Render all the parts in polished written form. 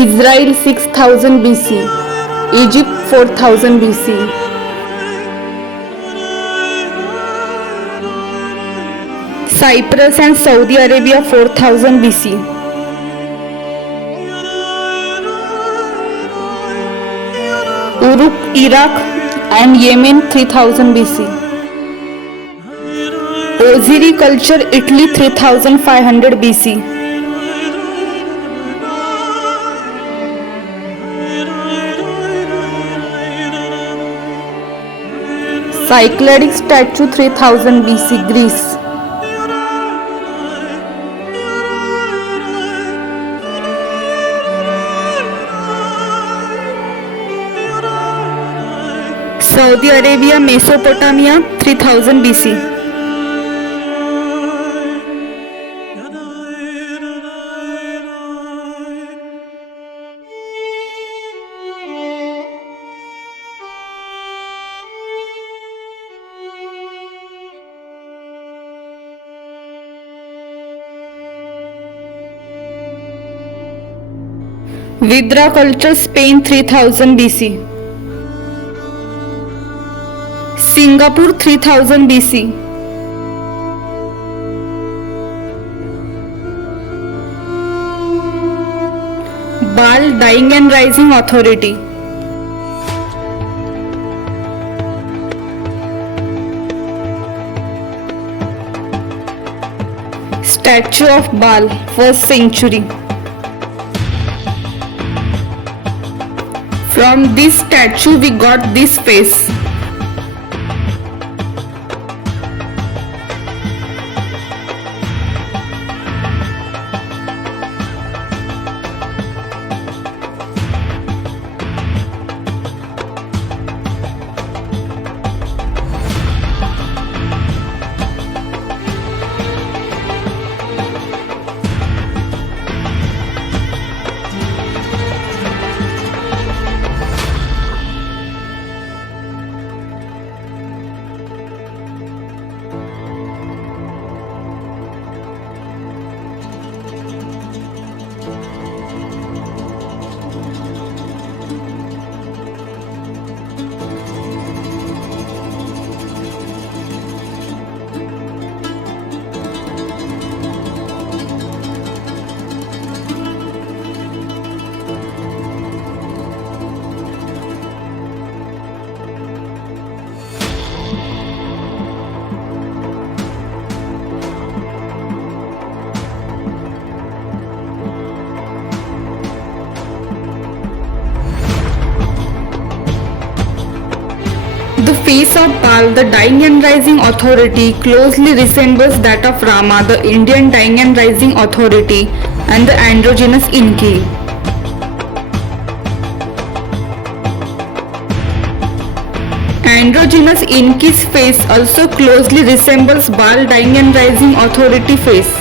Israel 6000 BC, Egypt 4000 BC. Cyprus and Saudi Arabia 4000 BC. Uruk, Iraq and Yemen 3000 BC. Oziri culture Italy 3500 BC. Cycladic statue 3000 BC, Greece. Saudi Arabia, Mesopotamia 3000 BC. Vidra culture Spain 3000 BC. Singapore 3000 BC. Baal Dying and Rising Authority. Statue of Baal, 1st century. From this statue we got this face. The face of Baal, the Dying and Rising Authority, closely resembles that of Rama, the Indian Dying and Rising Authority, and the androgynous Inki. Androgynous Inki's face also closely resembles Baal Dying and Rising Authority face.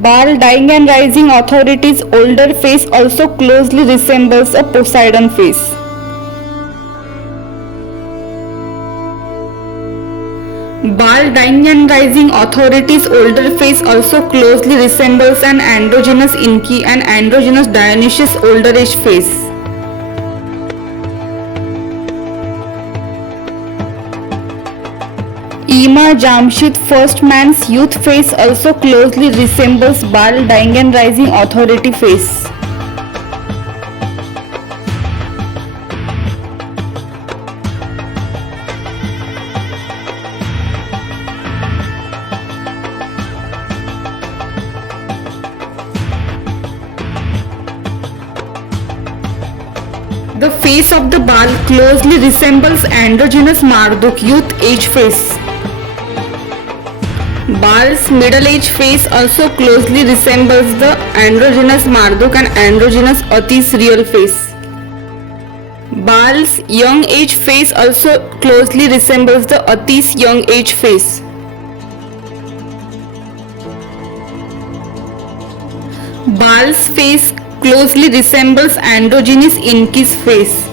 Baal Dying and Rising Authority's older face also closely resembles a Poseidon face. Baal Dying and Rising Authority's older face also closely resembles an androgynous Inki and androgynous Dionysius older age face. Ima Jamshid First Man's youth face also closely resembles Baal Dying and Rising Authority face. The face of the Baal closely resembles androgynous Marduk youth age face. Baal's middle-aged face also closely resembles the androgynous Marduk and androgynous Ati's real face. Baal's young age face also closely resembles the Ati's young age face. Baal's face closely resembles androgynous Inki's face.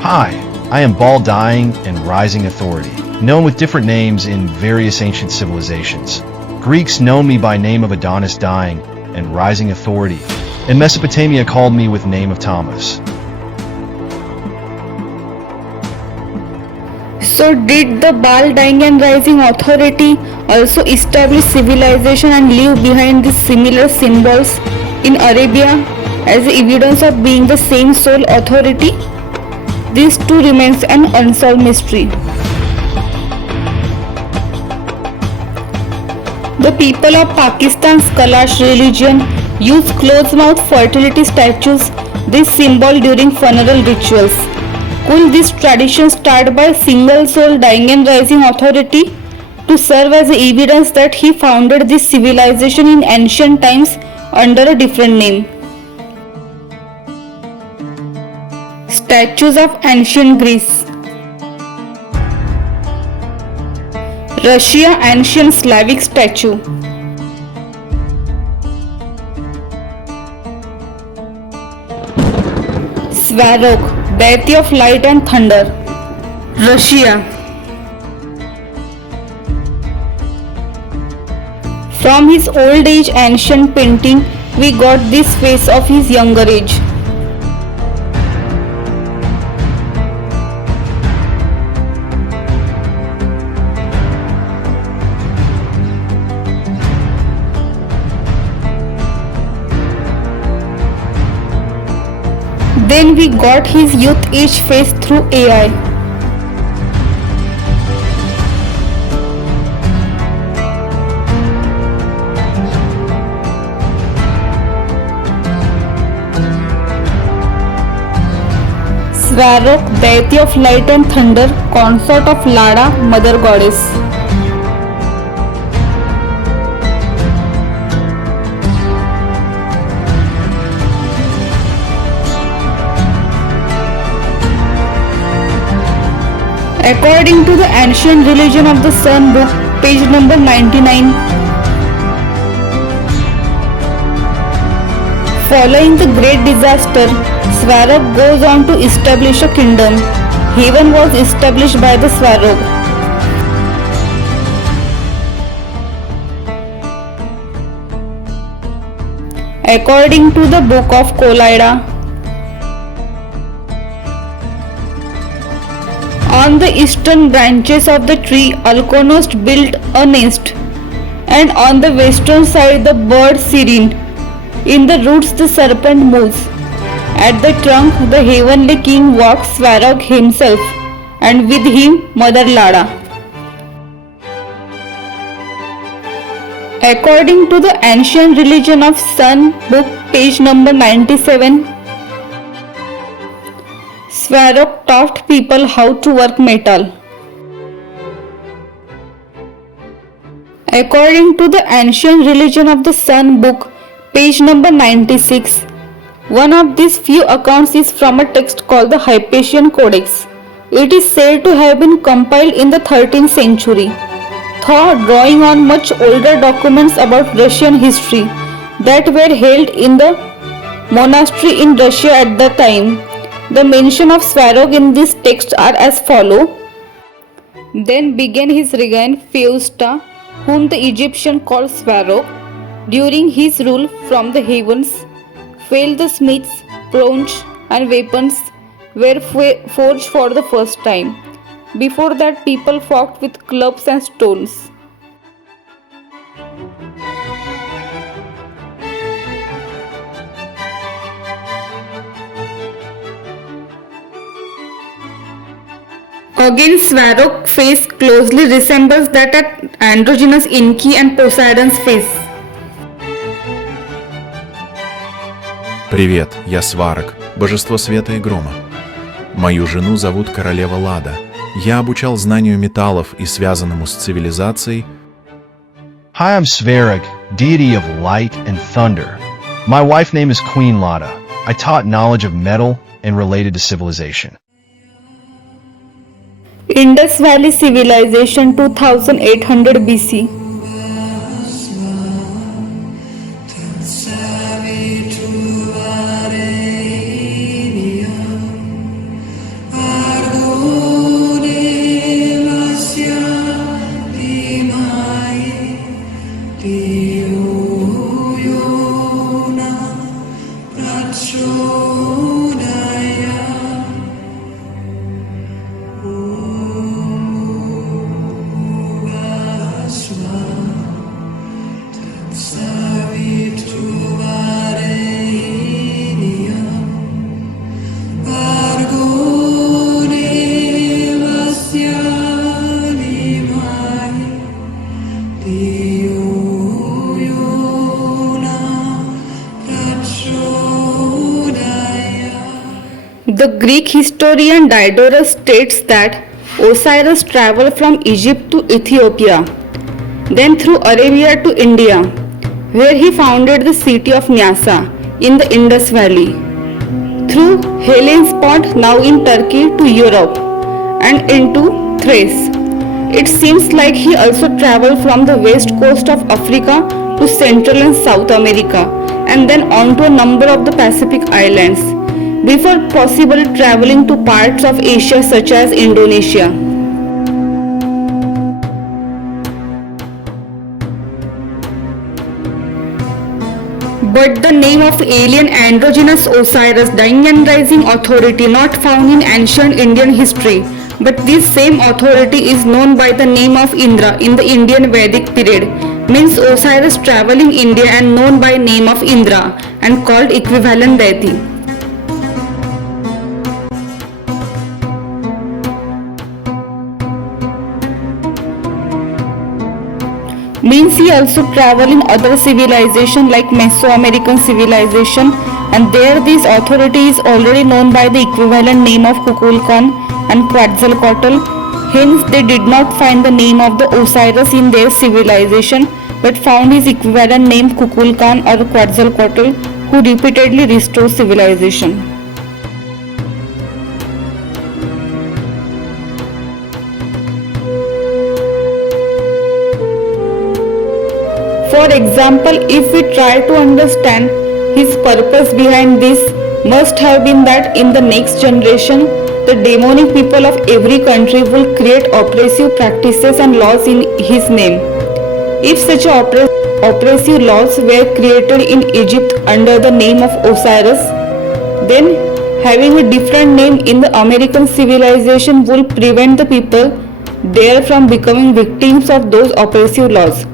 Hi, I am Baal dying and rising authority, known with different names in various ancient civilizations. Greeks know me by name of Adonis dying and rising authority, and Mesopotamia called me with name of Thomas. So did the Baal dying and rising authority also establish civilization and leave behind these similar symbols in Arabia as evidence of being the same sole authority? This too remains an unsolved mystery. The people of Pakistan's Kalash religion use closed-mouth fertility statues, this symbol during funeral rituals. Could this tradition start by a single soul dying and rising authority to serve as evidence that he founded this civilization in ancient times under a different name? Statues of ancient Greece. Russia ancient Slavic statue. Svarog, deity of light and thunder. Russia. From his old age ancient painting, we got this face of his younger age. Then we got his youth age face through AI. Svarog, deity of light and thunder, consort of Lada, mother goddess. According to the ancient religion of the Sun book, page number 99, following the great disaster, Svarog goes on to establish a kingdom. Heaven was established by the Svarog. According to the book of Kolaida, on the eastern branches of the tree, Alkonost built a nest, and on the western side the bird Sirin. In the roots the serpent moves. At the trunk the heavenly king walks, Svarog himself, and with him Mother Lada. According to the ancient religion of Sun book, page number 97, Svarog taught people how to work metal. According to the ancient religion of the Sun book, page number 96, one of these few accounts is from a text called the Hypatian Codex. It is said to have been compiled in the 13th century. Though drawing on much older documents about Russian history that were held in the monastery in Russia at the time, the mention of Svarog in this text are as follow. Then began his reign Feusta, whom the Egyptian called Svarog. During his rule from the heavens, fell the smiths, bronze and weapons were forged for the first time. Before that, people fought with clubs and stones. Again, Svarog face closely resembles that at androgynous Enki and Poseidon's face. Привет, я Сварог, божество света и грома. Мою жену зовут королева Лада. Я обучал знанию металлов и связанному с цивилизацией. Hi, I'm Svarog, deity of light and thunder. My wife name is Queen Lada. I taught knowledge of metal and related to civilization. Indus Valley Civilization 2800 BC. The Greek historian Diodorus states that Osiris traveled from Egypt to Ethiopia, then through Arabia to India, where he founded the city of Nyasa in the Indus Valley, through Hellespont, now in Turkey, to Europe and into Thrace. It seems like he also traveled from the west coast of Africa to Central and South America and then on to a number of the Pacific islands, before possibly traveling to parts of Asia such as Indonesia. But the name of alien androgynous Osiris, dying and rising authority, not found in ancient Indian history, but this same authority is known by the name of Indra in the Indian Vedic period, means Osiris traveling India and known by name of Indra and called equivalent deity. Means he also traveled in other civilization like Mesoamerican civilization, and there this authority is already known by the equivalent name of Kukulkan and Quetzalcoatl. Hence they did not find the name of the Osiris in their civilization, but found his equivalent name Kukulkan or Quetzalcoatl, who repeatedly restored civilization. For example, if we try to understand his purpose behind this, must have been that in the next generation, the demonic people of every country will create oppressive practices and laws in his name. If such oppressive laws were created in Egypt under the name of Osiris, then having a different name in the American civilization will prevent the people there from becoming victims of those oppressive laws.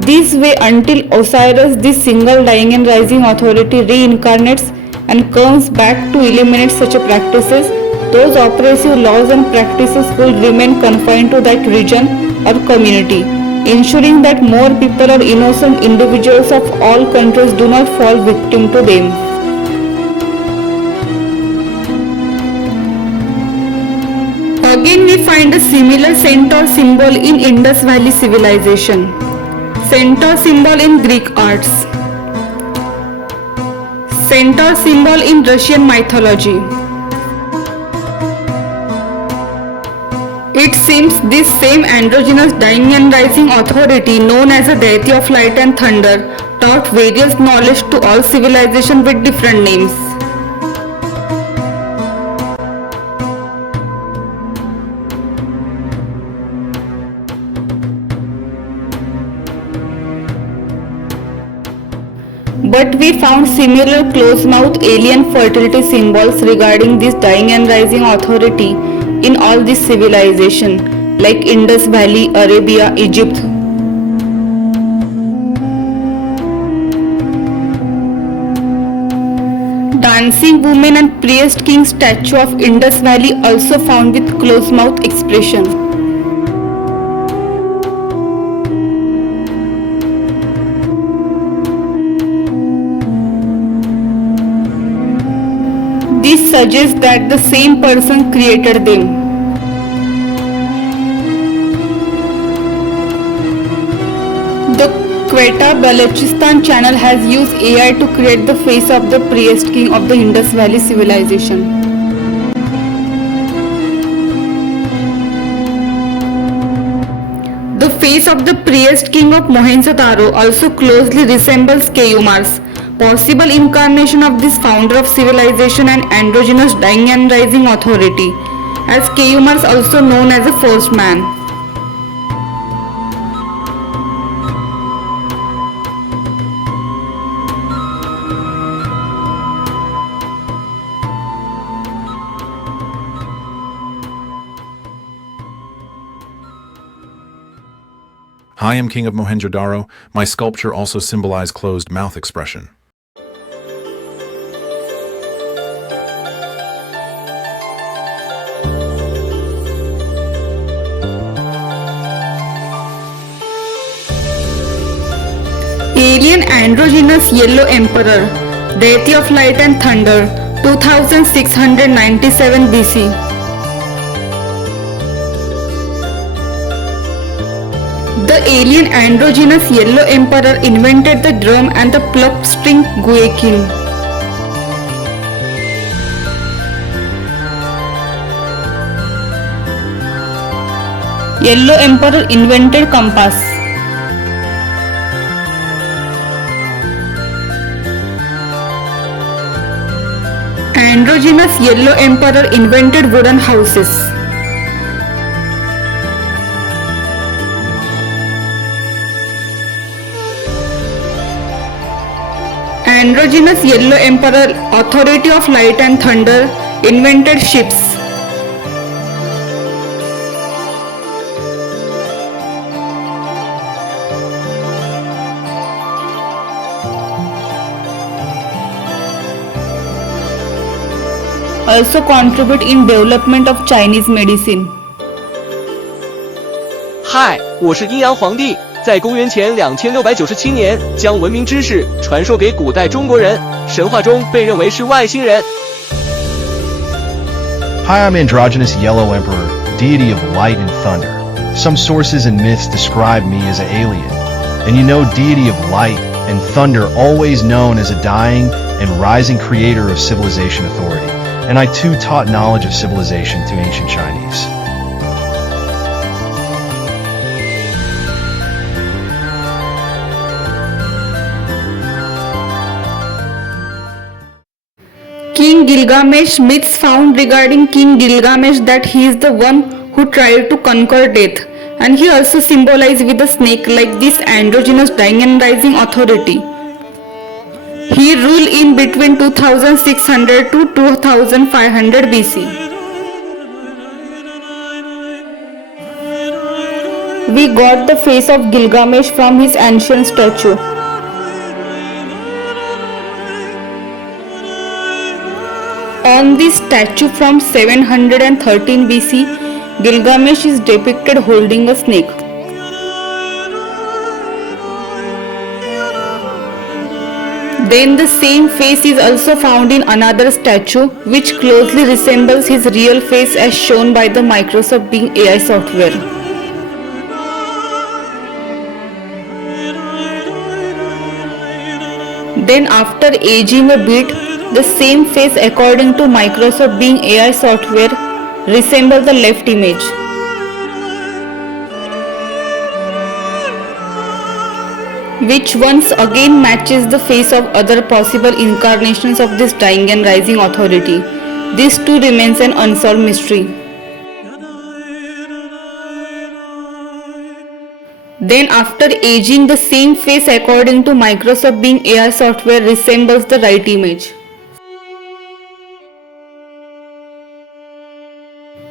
This way, until Osiris, this single dying and rising authority, reincarnates and comes back to eliminate such practices, those oppressive laws and practices will remain confined to that region or community, ensuring that more people or innocent individuals of all countries do not fall victim to them. Again, we find a similar centaur symbol in Indus Valley civilization. Centaur symbol in Greek arts. Centaur symbol in Russian mythology. It seems this same androgynous dying and rising authority, known as a deity of light and thunder, taught various knowledge to all civilization with different names. But we found similar close-mouthed alien fertility symbols regarding this dying and rising authority in all this civilization, like Indus Valley, Arabia, Egypt. Dancing woman and priest king statue of Indus Valley also found with close-mouthed expression. This suggests that the same person created them. The Quetta Balochistan channel has used AI to create the face of the priest king of the Indus Valley civilization. The face of the priest king of Mohenjo-daro also closely resembles Guillaume's, possible incarnation of this founder of civilization and androgynous dying and rising authority, as Guillaume is also known as a first man. I am king of Mohenjo-daro. My sculpture also symbolized closed mouth expression. Alien androgynous yellow emperor, deity of light and thunder, 2697 BC. The alien androgynous yellow emperor invented the drum and the plucked string guillotine. Yellow emperor invented compass. Androgynous yellow emperor invented wooden houses. Androgynous yellow emperor, authority of light and thunder, invented ships. Also contribute in development of Chinese medicine. 嗨，我是阴阳皇帝，在公元前2697年将文明知识传授给古代中国人，神话中被认为是外星人。 Hi, I'm androgynous yellow emperor, deity of light and thunder. Some sources and myths describe me as an alien. And you know, deity of light and thunder, always known as a dying and rising creator of civilization authority. And I too taught knowledge of civilization to ancient Chinese. King Gilgamesh, myths found regarding King Gilgamesh that he is the one who tried to conquer death, and he also symbolized with a snake like this androgynous dying and rising authority. He ruled in between 2600 to 2500 BC. We got the face of Gilgamesh from his ancient statue. On this statue from 713 BC, Gilgamesh is depicted holding a snake. Then the same face is also found in another statue which closely resembles his real face as shown by the Microsoft Bing AI software. Then after aging a bit, the same face according to Microsoft Bing AI software resembles the left image. Which once again matches the face of other possible incarnations of this dying and rising authority. This too remains an unsolved mystery. Then after aging, the same face according to Microsoft Bing AI software resembles the right image.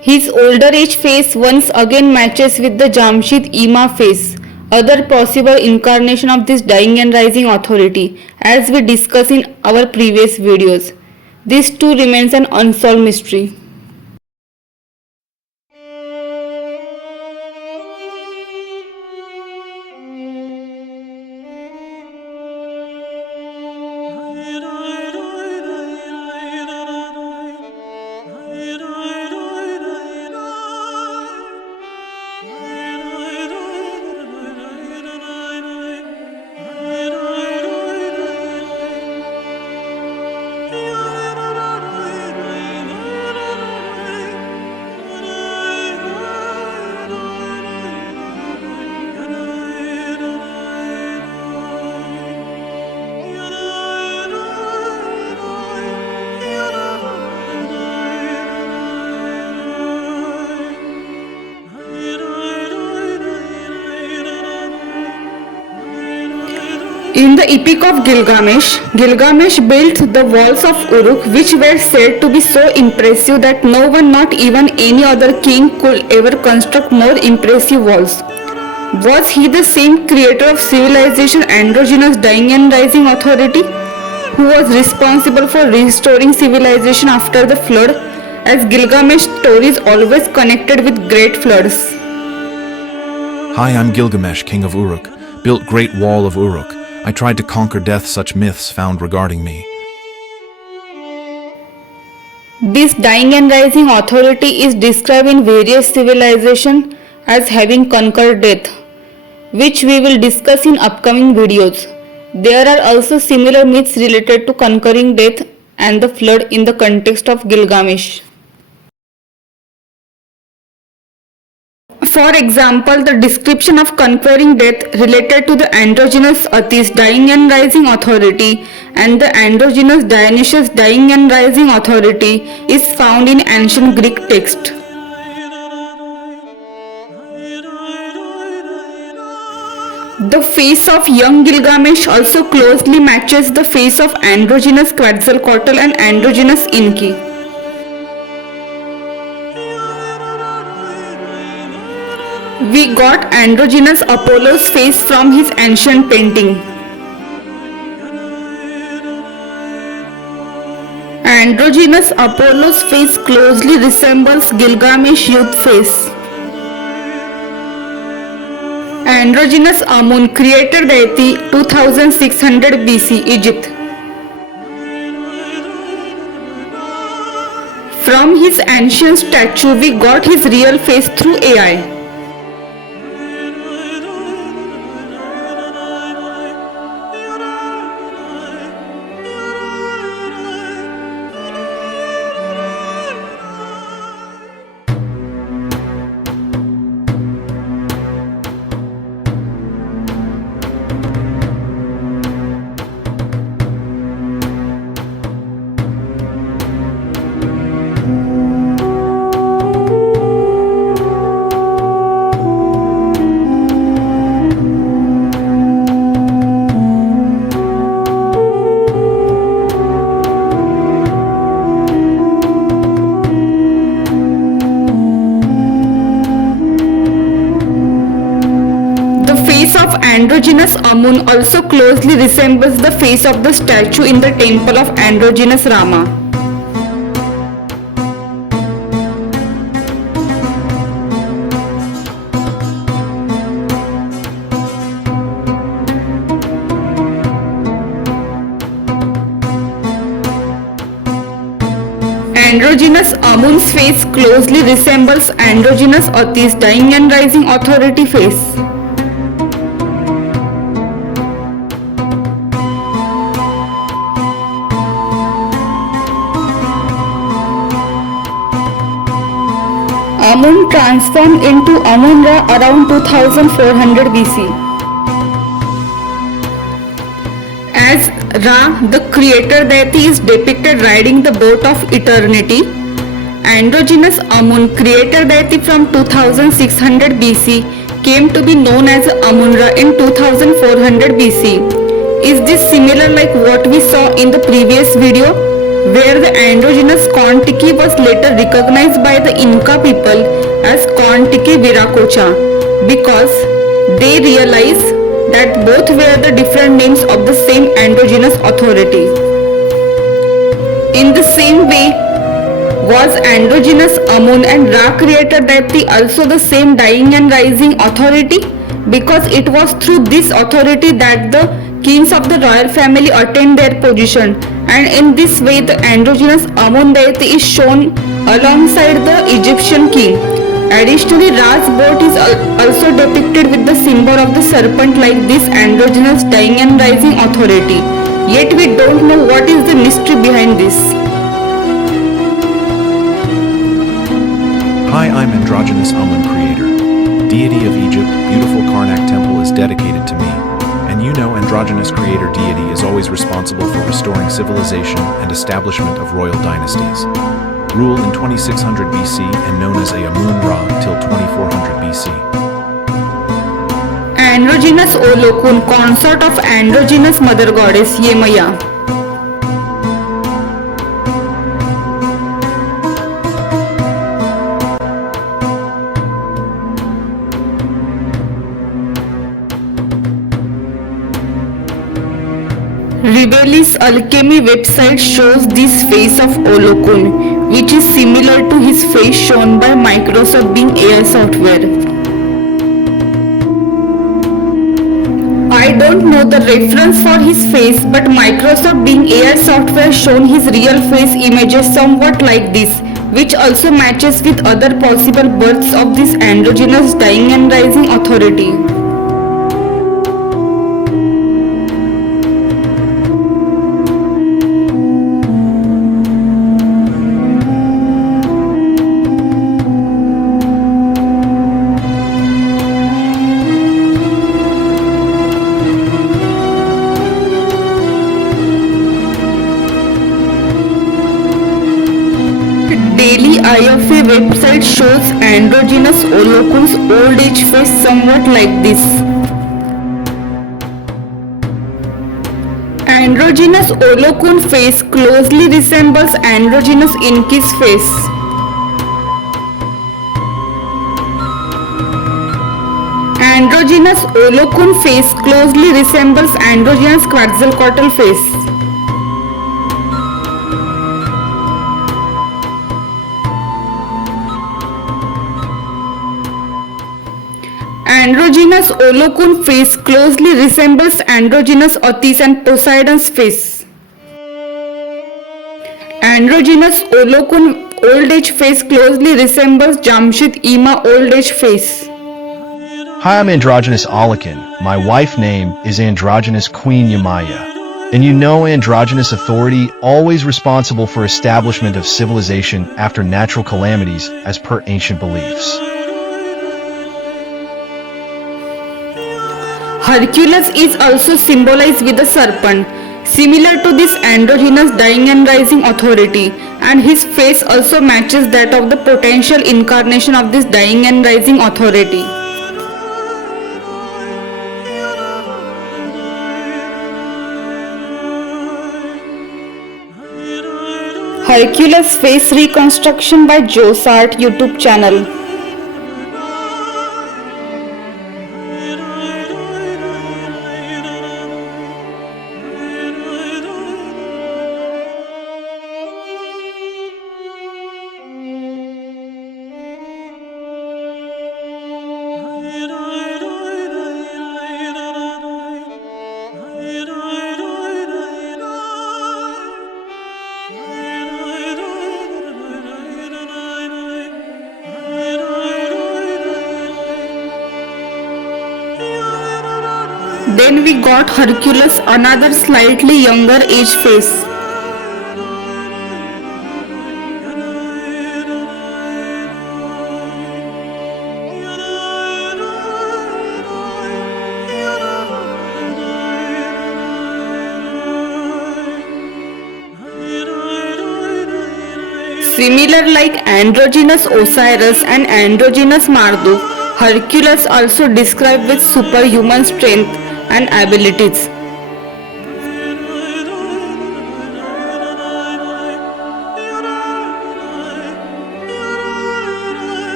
His older age face once again matches with the Jamshid Ima face, other possible incarnation of this dying and rising authority, as we discussed in our previous videos. This too remains an unsolved mystery. In the Epic of Gilgamesh, Gilgamesh built the walls of Uruk, which were said to be so impressive that no one, not even any other king, could ever construct more impressive walls. Was he the same creator of civilization, androgynous dying and rising authority, who was responsible for restoring civilization after the flood, as Gilgamesh story is always connected with great floods? Hi, I'm Gilgamesh, king of Uruk, built great wall of Uruk. I tried to conquer death, such myths found regarding me. This dying and rising authority is described in various civilizations as having conquered death, which we will discuss in upcoming videos. There are also similar myths related to conquering death and the flood in the context of Gilgamesh. For example, the description of conquering death related to the androgynous Attis dying and rising authority and the androgynous Dionysius dying and rising authority is found in ancient Greek text. The face of young Gilgamesh also closely matches the face of androgynous Quetzalcoatl and androgynous Enki. We got androgynous Apollo's face from his ancient painting. Androgynous Apollo's face closely resembles Gilgamesh's youth face. Androgynous Amun, creator deity, 2600 BC, Egypt. From his ancient statue, we got his real face through AI. Androgynous Amun also closely resembles the face of the statue in the temple of androgynous Rama. Androgynous Amun's face closely resembles androgynous Attis dying and rising authority face. Amun transformed into Amun-Ra around 2400 BC. As Ra, the creator deity, is depicted riding the boat of eternity, androgynous Amun, creator deity from 2600 BC, came to be known as Amun-Ra in 2400 BC. Is this similar like what we saw in the previous video, where the androgynous Kon-Tiki was later recognized by the Inca people as Kon-Tiki Viracocha because they realized that both were the different names of the same androgynous authority. In the same way, was androgynous Amun and Ra creator deity also the same dying and rising authority? Because it was through this authority that the kings of the royal family attained their position, and in this way the androgynous Amun deity is shown alongside the Egyptian king. Additionally, Ra's boat is also depicted with the symbol of the serpent like this androgynous dying and rising authority. Yet we don't know what is the mystery behind this. Hi, I'm androgynous Amun creator. Deity of Egypt, beautiful Karnak temple is dedicated to me. And you know androgynous creator deity is always responsible for restoring civilization and establishment of royal dynasties. Rule in 2600 BC and known as a Amun-Ra till 2400 BC. Androgynous Olokun, consort of androgynous mother goddess Yemaya. Rebellis Alchemy website shows this face of Olokun, which is similar to his face shown by Microsoft Bing AI software. I don't don't know the reference for his face, but Microsoft Bing AI software shown his real face images somewhat like this, which also matches with other possible births of this androgynous dying and rising authority. Daily IFA website shows androgynous Olokun's old age face somewhat like this. Androgynous Olokun face closely resembles androgynous Inki's face. Androgynous Olokun face closely resembles androgynous Quetzalcoatl face. Androgynous Olokun face closely resembles androgynous Otis and Poseidon's face. Androgynous Olokun old age face closely resembles Jamshid Ima old age face. Hi, I'm androgynous Olokin. My wife name is androgynous Queen Yamaya. And you know androgynous authority always responsible for establishment of civilization after natural calamities as per ancient beliefs. Hercules is also symbolized with a serpent, similar to this androgynous dying and rising authority, and his face also matches that of the potential incarnation of this dying and rising authority. Hercules face reconstruction by Mozart YouTube channel. Then we got Hercules, another slightly younger age face. Similar like androgynous Osiris and androgynous Marduk, Hercules also described with superhuman strength and abilities.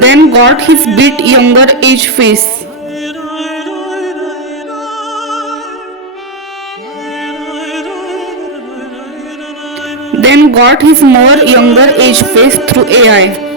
Then got his bit younger age face. Then got his more younger age face through AI.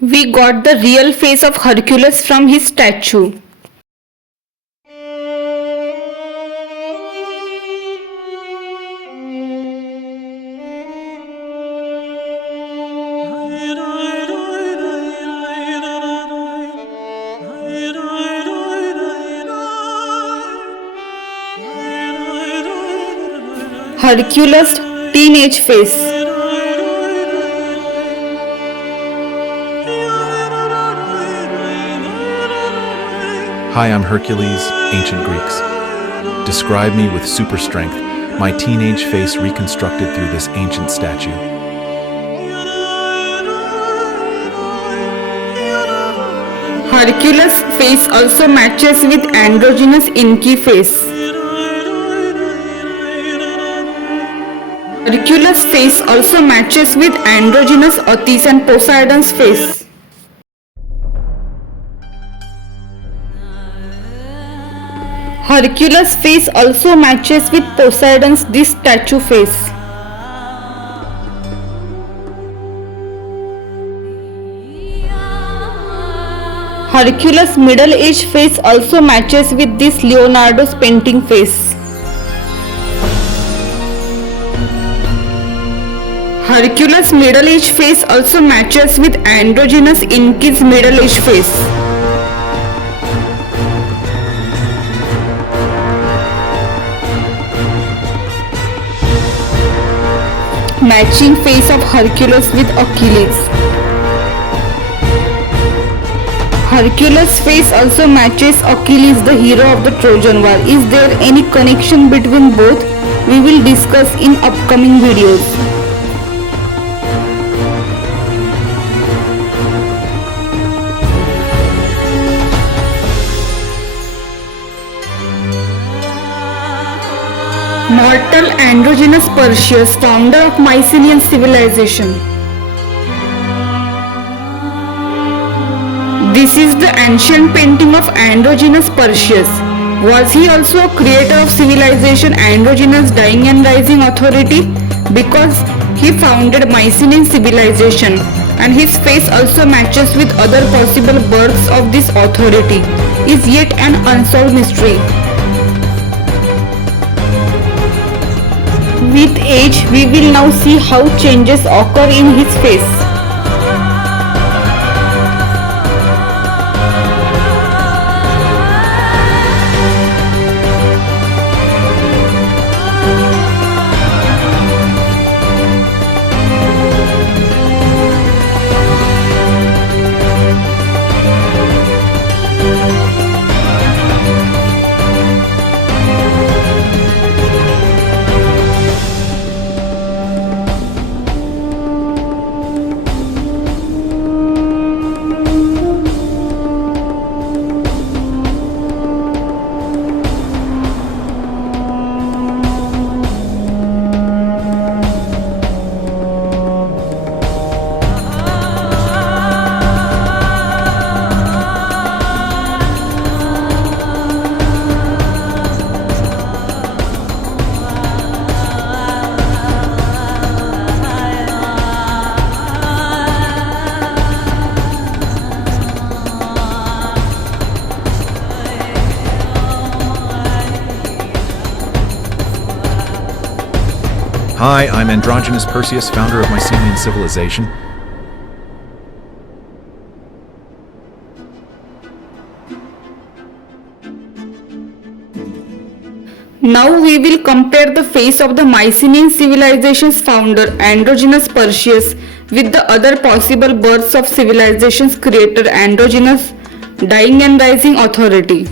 We got the real face of Hercules from his statue. Hercules teenage face. Hi, I'm Hercules, ancient Greeks. Describe me with super strength, my teenage face reconstructed through this ancient statue. Hercules face also matches with androgynous inky face. Hercules face also matches with androgynous Otis and Poseidon's face. Hercules face also matches with Poseidon's this statue face. Hercules middle age face also matches with this Leonardo's painting face. Hercules middle age face also matches with androgynous Inky's middle age face. Matching face of Hercules with Achilles. Hercules face also matches Achilles, the hero of the Trojan War. Is there any connection between both? We will discuss in upcoming videos. Mortal androgynous Perseus, founder of Mycenaean civilization. This is the ancient painting of androgynous Perseus. Was he also a creator of civilization androgynous dying and rising authority? Because he founded Mycenaean civilization and his face also matches with other possible births of this authority is yet an unsolved mystery. With age, we will now see how changes occur in his face. Hi, I'm androgynous Perseus, founder of Mycenaean civilization. Now we will compare the face of the Mycenaean civilization's founder, androgynous Perseus, with the other possible births of civilization's creator, androgynous dying and rising authority.